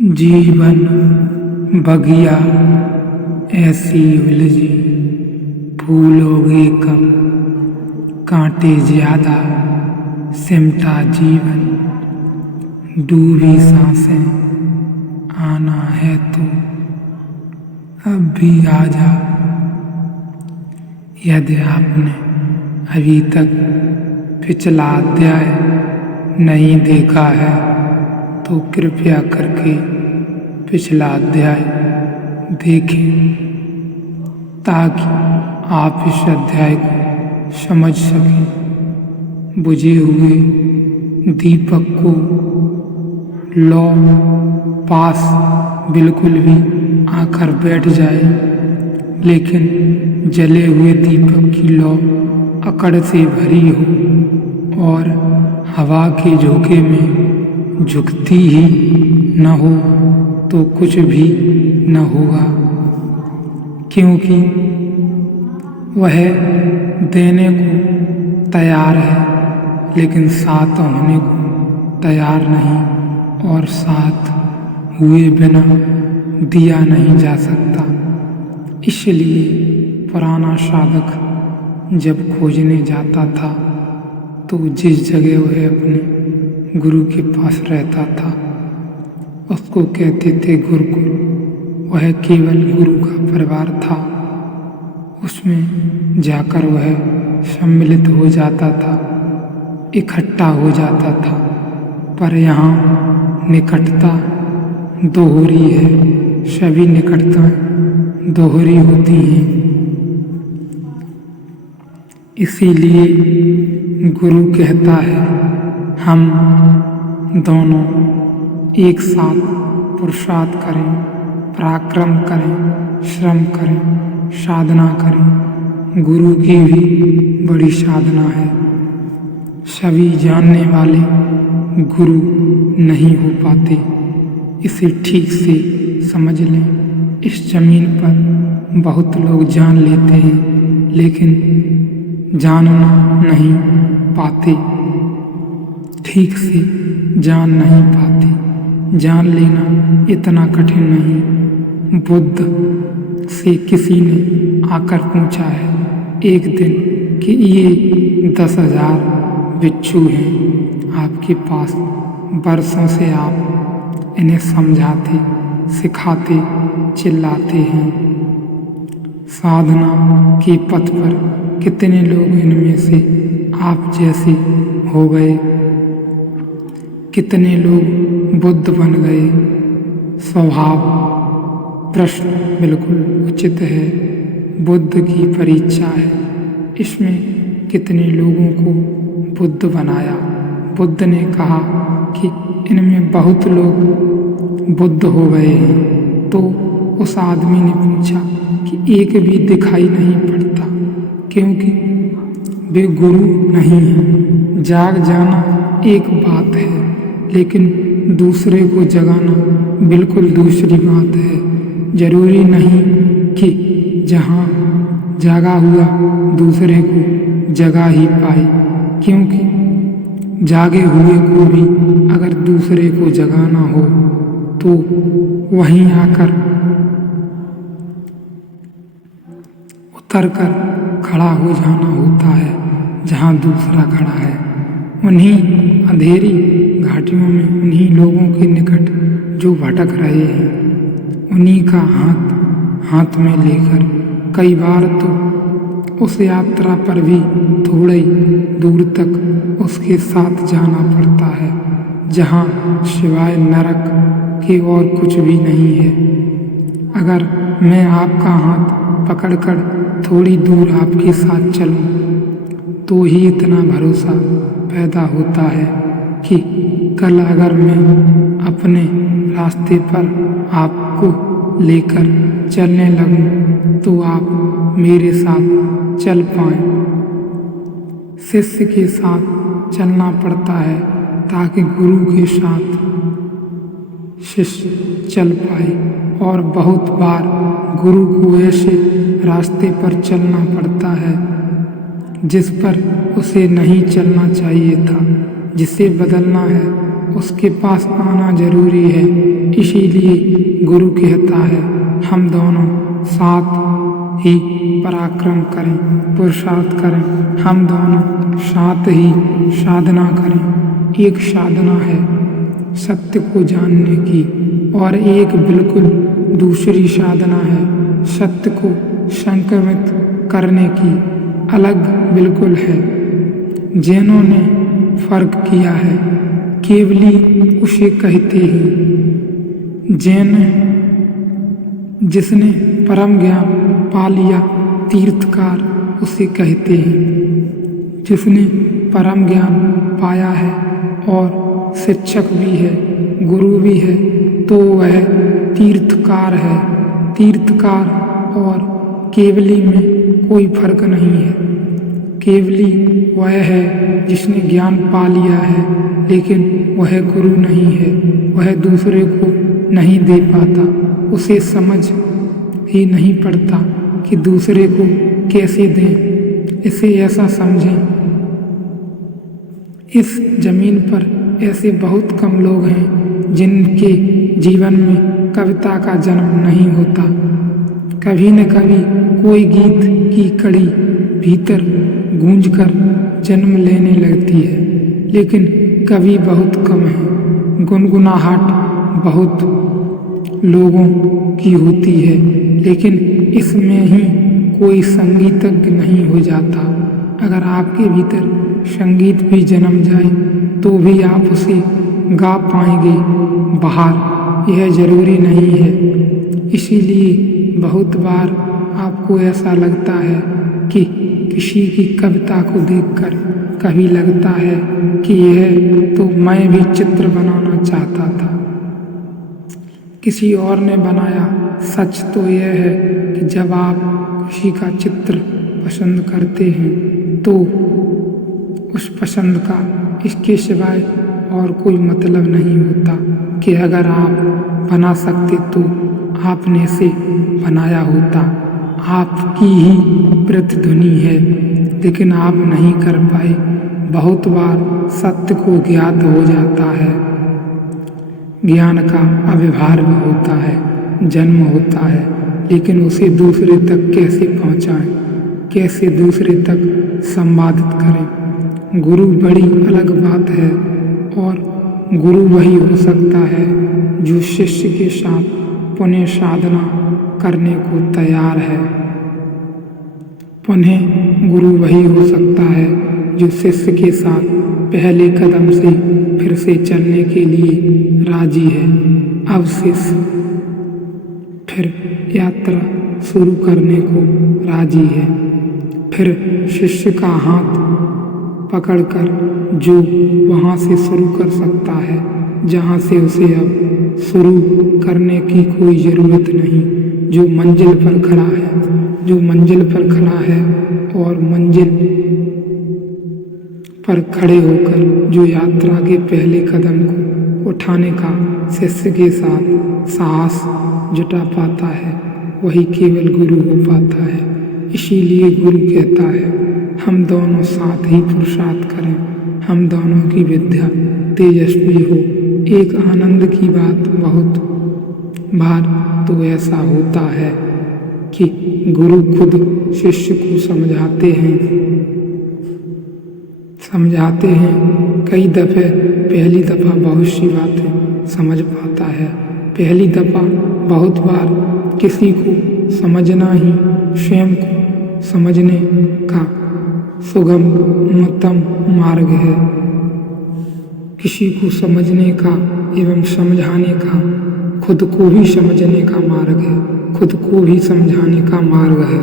जीवन बगिया ऐसी उलझी, फूलोगे कम, कांटे ज्यादा, सिमटा जीवन, डूबी सांसें, आना है तो अब भी आजा। यदि आपने अभी तक पिछला अध्याय नहीं देखा है तो कृपया करके पिछला अध्याय देखें ताकि आप इस अध्याय को समझ सकें। बुझे हुए दीपक को लौ पास बिल्कुल भी आकर बैठ जाए, लेकिन जले हुए दीपक की लौ अकड़ से भरी हो और हवा के झोंके में झुकती ही न हो तो कुछ भी न होगा, क्योंकि वह देने को तैयार है लेकिन साथ होने को तैयार नहीं, और साथ हुए बिना दिया नहीं जा सकता। इसलिए पुराना साधक जब खोजने जाता था तो जिस जगह वह अपने गुरु के पास रहता था उसको कहते थे गुरुकुल। वह केवल गुरु का परिवार था, उसमें जाकर वह सम्मिलित हो जाता था, इकट्ठा हो जाता था। पर यहाँ निकटता दोहरी है, सभी निकटताएं दोहरी होती हैं। इसीलिए गुरु कहता है हम दोनों एक साथ पुरुषार्थ करें, पराक्रम करें, श्रम करें, साधना करें। गुरु की भी बड़ी साधना है। सभी जानने वाले गुरु नहीं हो पाते, इसे ठीक से समझ लें। इस जमीन पर बहुत लोग जान लेते हैं लेकिन जानना नहीं पाते, ठीक से जान नहीं पाते। जान लेना इतना कठिन नहीं। बुद्ध से किसी ने आकर पूछा है एक दिन कि ये 10,000 बिच्छू हैं आपके पास, बरसों से आप इन्हें समझाते, सिखाते, चिल्लाते हैं। साधना के पथ पर कितने लोग इनमें से आप जैसे हो गए, कितने लोग बुद्ध बन गए। स्वभाव प्रश्न बिल्कुल उचित है। बुद्ध की परीक्षा है, इसमें कितने लोगों को बुद्ध बनाया। बुद्ध ने कहा कि इनमें बहुत लोग बुद्ध हो गए हैं, तो उस आदमी ने पूछा कि एक भी दिखाई नहीं पड़ता, क्योंकि वे गुरु नहीं हैं। जाग जाना एक बात है लेकिन दूसरे को जगाना बिल्कुल दूसरी बात है। जरूरी नहीं कि जहाँ जागा हुआ दूसरे को जगा ही पाए, क्योंकि जागे हुए को भी अगर दूसरे को जगाना हो तो वहीं आकर उतर कर खड़ा हो जाना होता है जहाँ दूसरा खड़ा है। उन्हीं अंधेरी घाटियों में उन्हीं लोगों के निकट जो भटक रहे हैं, उन्हीं का हाथ में लेकर कई बार तो उस यात्रा पर भी थोड़ी दूर तक उसके साथ जाना पड़ता है, जहाँ सिवाय नरक के और कुछ भी नहीं है। अगर मैं आपका हाथ पकड़कर थोड़ी दूर आपके साथ चलूं तो ही इतना भरोसा पैदा होता है कि कल अगर मैं अपने रास्ते पर आपको लेकर चलने लगूं तो आप मेरे साथ चल पाएं। शिष्य के साथ चलना पड़ता है ताकि गुरु के साथ शिष्य चल पाए, और बहुत बार गुरु को ऐसे रास्ते पर चलना पड़ता है जिस पर उसे नहीं चलना चाहिए था। जिसे बदलना है उसके पास आना जरूरी है। इसीलिए गुरु कहता है हम दोनों साथ ही पराक्रम करें, पुरुषार्थ करें, हम दोनों साथ ही साधना करें। एक साधना है सत्य को जानने की और एक बिल्कुल दूसरी साधना है सत्य को संक्रमित करने की, अलग बिल्कुल है। जैनों ने फर्क किया है, केवली उसे कहते हैं। जैन जिसने परम ज्ञान पा लिया, तीर्थकार उसे कहते हैं। जिसने परम ज्ञान पाया है और शिक्षक भी है, गुरु भी है, तो वह तीर्थकार है। तीर्थकार और केवली में कोई फर्क नहीं है। केवली वह है जिसने ज्ञान पा लिया है, लेकिन वह गुरु नहीं है, वह दूसरे को नहीं दे पाता, उसे समझ ही नहीं पड़ता कि दूसरे को कैसे दें। इसे ऐसा समझें, इस जमीन पर ऐसे बहुत कम लोग हैं जिनके जीवन में कविता का जन्म नहीं होता। कभी न कभी कोई गीत की कड़ी भीतर गूंजकर जन्म लेने लगती है, लेकिन कवि बहुत कम है। गुनगुनाहट बहुत लोगों की होती है, लेकिन इसमें ही कोई संगीतज्ञ नहीं हो जाता। अगर आपके भीतर संगीत भी जन्म जाए तो भी आप उसे गा पाएंगे बाहर, यह जरूरी नहीं है। इसीलिए बहुत बार आपको ऐसा लगता है कि किसी की कविता को देखकर कभी लगता है कि यह तो मैं भी चित्र बनाना चाहता था, किसी और ने बनाया। सच तो यह है कि जब आप किसी का चित्र पसंद करते हैं तो उस पसंद का इसके सिवाय और कोई मतलब नहीं होता कि अगर आप बना सकते तो आपने इसे बनाया होता। आपकी ही प्रतिध्वनि है, लेकिन आप नहीं कर पाए। बहुत बार सत्य को ज्ञात हो जाता है, ज्ञान का अभिभार्य होता है, जन्म होता है, लेकिन उसे दूसरे तक कैसे पहुंचाएं, कैसे दूसरे तक संवादित करें। गुरु बड़ी अलग बात है, और गुरु वही हो सकता है जो शिष्य के साथ पुनः साधना करने को तैयार है। पुनः गुरु वही हो सकता है जो शिष्य के साथ पहले कदम से फिर से चलने के लिए राजी है। अब शिष्य फिर यात्रा शुरू करने को राजी है। फिर शिष्य का हाथ पकड़कर जो वहाँ से शुरू कर सकता है जहाँ से उसे अब शुरू करने की कोई ज़रूरत नहीं। जो मंजिल पर खड़ा है, जो मंजिल पर खड़ा है और मंजिल पर खड़े होकर जो यात्रा के पहले कदम को उठाने का शिष्य के साथ साहस जुटा पाता है, वही केवल गुरु हो पाता है। इसीलिए गुरु कहता है हम दोनों साथ ही पुरुषार्थ करें, हम दोनों की विद्या तेजस्वी हो। एक आनंद की बात बहुत बार तो ऐसा होता है कि गुरु खुद शिष्य को समझाते हैं। कई दफ़े पहली दफ़ा बहुत सी बातें समझ पाता है, पहली दफ़ा बहुत बार किसी को समझना ही स्वयं को समझने का सुगमतम मार्ग है। किसी को समझने का एवं समझाने का खुद को भी समझने का मार्ग है, खुद को भी समझाने का मार्ग है।